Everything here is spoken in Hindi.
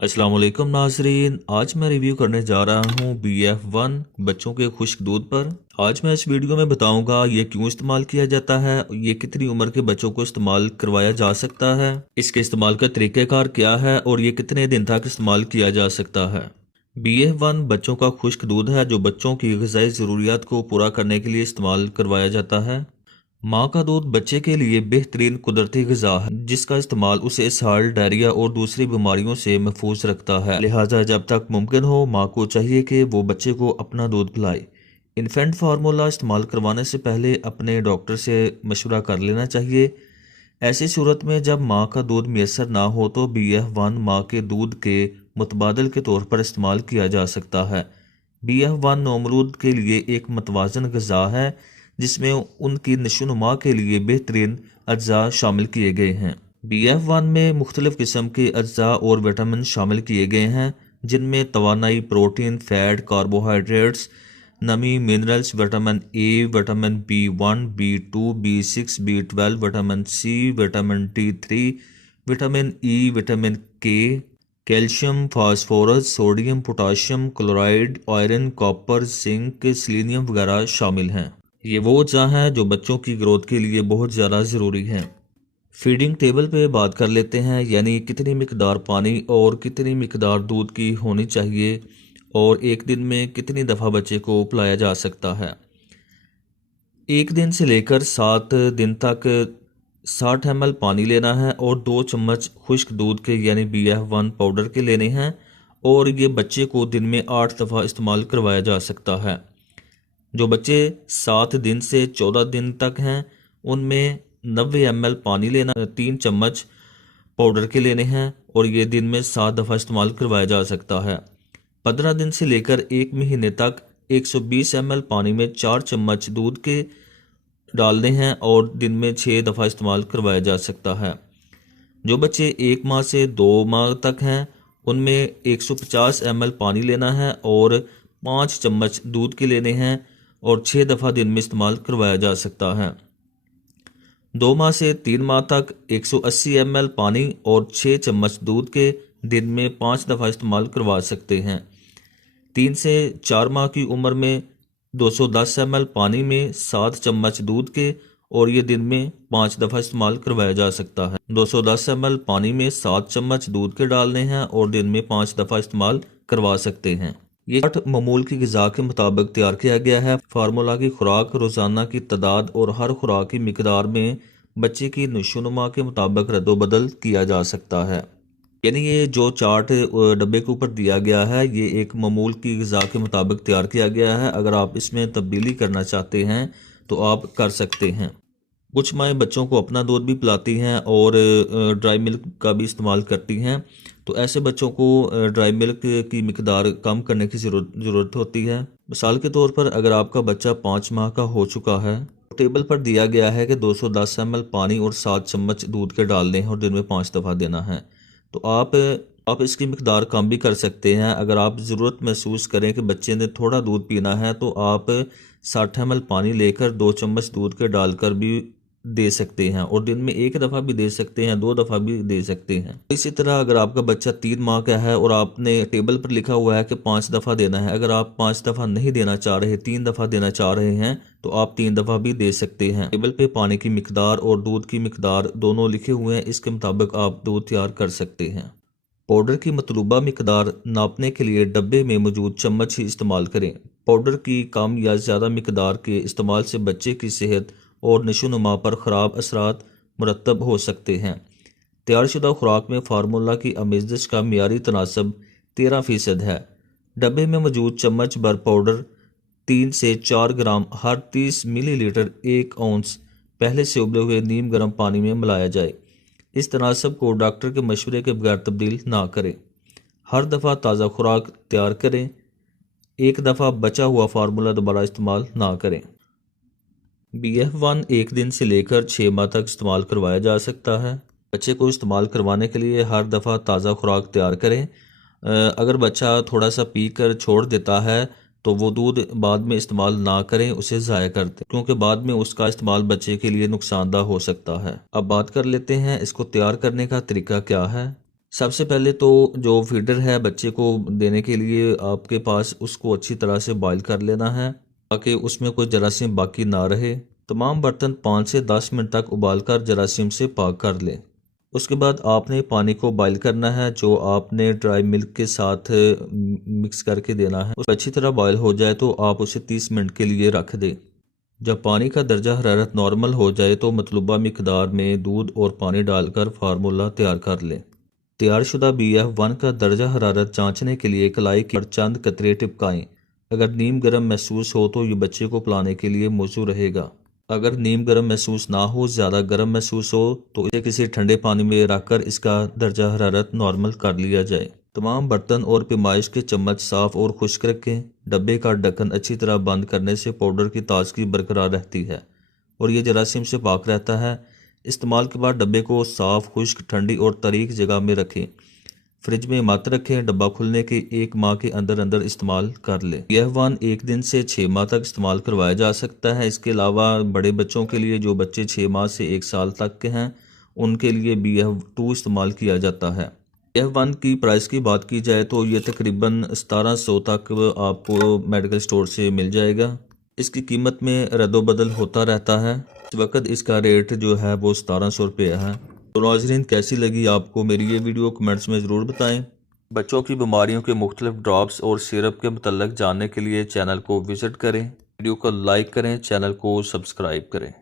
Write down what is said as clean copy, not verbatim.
अस्सलाम वालेकुम नाजरीन। आज मैं रिव्यू करने जा रहा हूँ BF1 बच्चों के खुश्क दूध पर। आज मैं इस वीडियो में बताऊंगा ये क्यों इस्तेमाल किया जाता है, ये कितनी उम्र के बच्चों को इस्तेमाल करवाया जा सकता है, इसके इस्तेमाल का तरीक़ेकार क्या है और ये कितने दिन तक इस्तेमाल किया जा सकता है। BF1 बच्चों का खुश्क दूध है जो बच्चों की ग़िज़ाई ज़रूरियात को पूरा करने के लिए इस्तेमाल करवाया जाता है। माँ का दूध बच्चे के लिए बेहतरीन कुदरती ग़िज़ा है जिसका इस्तेमाल उसे इसहाल, डायरिया और दूसरी बीमारियों से महफूज रखता है। लिहाजा जब तक मुमकिन हो माँ को चाहिए कि वो बच्चे को अपना दूध पिलाए। इन्फेंट फार्मूला इस्तेमाल करवाने से पहले अपने डॉक्टर से मशवरा कर लेना चाहिए। ऐसी सूरत में जब माँ का दूध मैसर ना हो तो BF1 माँ के दूध के मुतबादल के तौर पर इस्तेमाल किया जा सकता है। BF1 नौमलूद के लिए एक मतवाजन ग़िज़ा है जिसमें उनकी नशोनुमा के लिए बेहतरीन अज्जा शामिल किए गए हैं। BF1 में मुख्तलिफ़ किस्म के अज्जा और विटामिन शामिल किए गए हैं जिनमें तवानाई, प्रोटीन, फैट, कार्बोहाइड्रेट्स, नमी, minerals, vitamin A, vitamin B1, B2, B6, B12, vitamin C, vitamin D3, vitamin E, vitamin K, calcium, phosphorus, sodium, potassium, chloride, iron, copper, zinc, selenium वगैरह शामिल हैं। ये वो अज्जा हैं जो बच्चों की ग्रोथ के लिए बहुत ज़्यादा ज़रूरी हैं। फीडिंग टेबल पे बात कर लेते हैं, यानी कितनी मिकदार पानी और कितनी मिकदार दूध की होनी चाहिए और एक दिन में कितनी दफ़ा बच्चे को पिलाया जा सकता है। एक दिन से लेकर 7 दिन तक 60 ml पानी लेना है और 2 चम्मच खुश्क दूध के यानी BF1 पाउडर के लेने हैं और ये बच्चे को दिन में 8 दफ़ा इस्तेमाल करवाया जा सकता है। जो बच्चे 7 दिन से 14 दिन तक हैं उनमें 90 ml पानी लेना, 3 चम्मच पाउडर के लेने हैं और ये दिन में 7 दफ़ा इस्तेमाल करवाया जा सकता है। 15 दिन से लेकर 1 महीने तक 120 ml पानी में 4 चम्मच दूध के डालने हैं और दिन में 6 दफ़ा इस्तेमाल करवाया जा सकता है। जो बच्चे 1 माह से 2 माह तक हैं उनमें 150 ml पानी लेना है और 5 चम्मच दूध के लेने हैं और 6 दफ़ा दिन में इस्तेमाल करवाया जा सकता है। 2 माह से 3 माह तक 180 ml पानी और 6 चम्मच दूध के दिन में 5 दफ़ा इस्तेमाल करवा सकते हैं। 3 से 4 माह की उम्र में 210 ml पानी में 7 चम्मच दूध के और ये दिन में 5 दफ़ा इस्तेमाल करवाया जा सकता है। 210 ml पानी में 7 चम्मच दूध के डालने हैं और दिन में 5 दफ़ा इस्तेमाल करवा सकते हैं। ये चार्ट मामूल की ग़िज़ा के मुताबिक तैयार किया गया है। फार्मूला की खुराक, रोज़ाना की तादाद और हर खुराक की मिकदार में बच्चे की नशोनुमा के मुताबिक रद्दोबदल किया जा सकता है। यानी ये जो चार्ट डब्बे के ऊपर दिया गया है ये एक मामूल की ग़िज़ा के मुताबिक तैयार किया गया है। अगर आप इसमें तब्दीली करना चाहते हैं तो आप कर सकते हैं। कुछ माएँ बच्चों को अपना दूध भी पिलाती हैं और ड्राई मिल्क का भी इस्तेमाल करती हैं, तो ऐसे बच्चों को ड्राई मिल्क की मिकदार कम करने की ज़रूरत होती है। मिसाल के तौर पर अगर आपका बच्चा 5 माह का हो चुका है, टेबल पर दिया गया है कि 210 ml पानी और 7 चम्मच दूध के डालने हैं और दिन में 5 दफ़ा देना है, तो आप इसकी मिकदार कम भी कर सकते हैं। अगर आप ज़रूरत महसूस करें कि बच्चे ने थोड़ा दूध पीना है तो आप 60 ml पानी लेकर 2 चम्मच दूध के डालकर भी दे सकते हैं और दिन में 1 दफ़ा भी दे सकते हैं, 2 दफ़ा भी दे सकते हैं। इसी तरह अगर आपका बच्चा 3 माह का है और आपने टेबल पर लिखा हुआ है कि 5 दफ़ा देना है, अगर आप 5 दफ़ा नहीं देना चाह रहे, 3 दफ़ा देना चाह रहे हैं तो आप 3 दफ़ा भी दे सकते हैं। टेबल पे पानी की मिकदार और दूध की मिकदार दोनों लिखे हुए हैं, इसके मुताबिक आप दूध तैयार कर सकते हैं। पाउडर की मतलूबा मिकदार नापने के लिए डब्बे में मौजूद चम्मच ही इस्तेमाल करें। पाउडर की कम या ज़्यादा मिकदार के इस्तेमाल से बच्चे की सेहत और नशोनुमा पर ख़राब असरात मुरतब हो सकते हैं। तैयारशुदा खुराक में फार्मूला की आमेज़श का मियारी तनासब 13% है। डब्बे में मौजूद चम्मच भर पाउडर 3 से 4 ग्राम हर 30 मिलीलीटर 1 औंस पहले से उबले हुए नीम गर्म पानी में मिलाया जाए। इस तनासब को डॉक्टर के मशवरे के बगैर तब्दील ना करें। हर दफ़ा ताज़ा खुराक तैयार करें, एक दफ़ा बचा हुआ फार्मूला दोबारा इस्तेमाल ना करें। BF1 1 दिन से लेकर 6 माह तक इस्तेमाल करवाया जा सकता है। बच्चे को इस्तेमाल करवाने के लिए हर दफ़ा ताज़ा खुराक तैयार करें। अगर बच्चा थोड़ा सा पी कर छोड़ देता है तो वो दूध बाद में इस्तेमाल ना करें, उसे ज़ाया कर दें, क्योंकि बाद में उसका इस्तेमाल बच्चे के लिए नुकसानदा हो सकता है। अब बात कर लेते हैं इसको तैयार करने का तरीका क्या है। सबसे पहले तो जो फीडर है बच्चे को देने के लिए आपके पास, उसको अच्छी तरह से बॉईल कर लेना है ताकि उसमें कोई जरासीम बाकी ना रहे। तमाम बर्तन 5 से 10 मिनट तक उबालकर जरासीम से पाक कर लें। उसके बाद आपने पानी को बॉईल करना है जो आपने ड्राई मिल्क के साथ मिक्स करके देना है। अच्छी तरह बॉईल हो जाए तो आप उसे 30 मिनट के लिए रख दें। जब पानी का दर्जा हरारत नॉर्मल हो जाए तो मतलूबा मिकदार में दूध और पानी डालकर फार्मूला तैयार कर लें। तैयारशुदा BF1 का दर्जा हरारत जांचने के लिए कलाई पर चंद कतरे टिपकाएं। अगर नीम गर्म महसूस हो तो ये बच्चे को पिलाने के लिए मौजू रहेगा। अगर नीम गर्म महसूस ना हो, ज़्यादा गर्म महसूस हो तो इसे किसी ठंडे पानी में रखकर इसका दर्जा हरारत नॉर्मल कर लिया जाए। तमाम बर्तन और पैमाइश के चम्मच साफ और खुश्क रखें। डब्बे का ढक्कन अच्छी तरह बंद करने से पाउडर की ताजगी बरकरार रहती है और ये जरासीम से पाक रहता है। इस्तेमाल के बाद डब्बे को साफ, खुश्क, ठंडी और तारीक जगह में रखें। फ्रिज में मत रखें। डब्बा खुलने के 1 माह के अंदर अंदर इस्तेमाल कर लें। BF1 1 दिन से 6 माह तक इस्तेमाल करवाया जा सकता है। इसके अलावा बड़े बच्चों के लिए, जो बच्चे 6 माह से 1 साल तक के हैं, उनके लिए BF2 इस्तेमाल किया जाता है। BF1 की प्राइस की बात की जाए तो ये तकरीबन 1700 तक आपको मेडिकल स्टोर से मिल जाएगा। इसकी कीमत में रद्दोबदल होता रहता है। इस वक्त इसका रेट जो है वो 1700 रुपये है। तो नाज़रीन, कैसी लगी आपको मेरी ये वीडियो, कमेंट्स में ज़रूर बताएं। बच्चों की बीमारियों के मुख्तलिफ ड्रॉप्स और सिरप के मतलब जानने के लिए चैनल को विज़िट करें। वीडियो को लाइक करें, चैनल को सब्सक्राइब करें।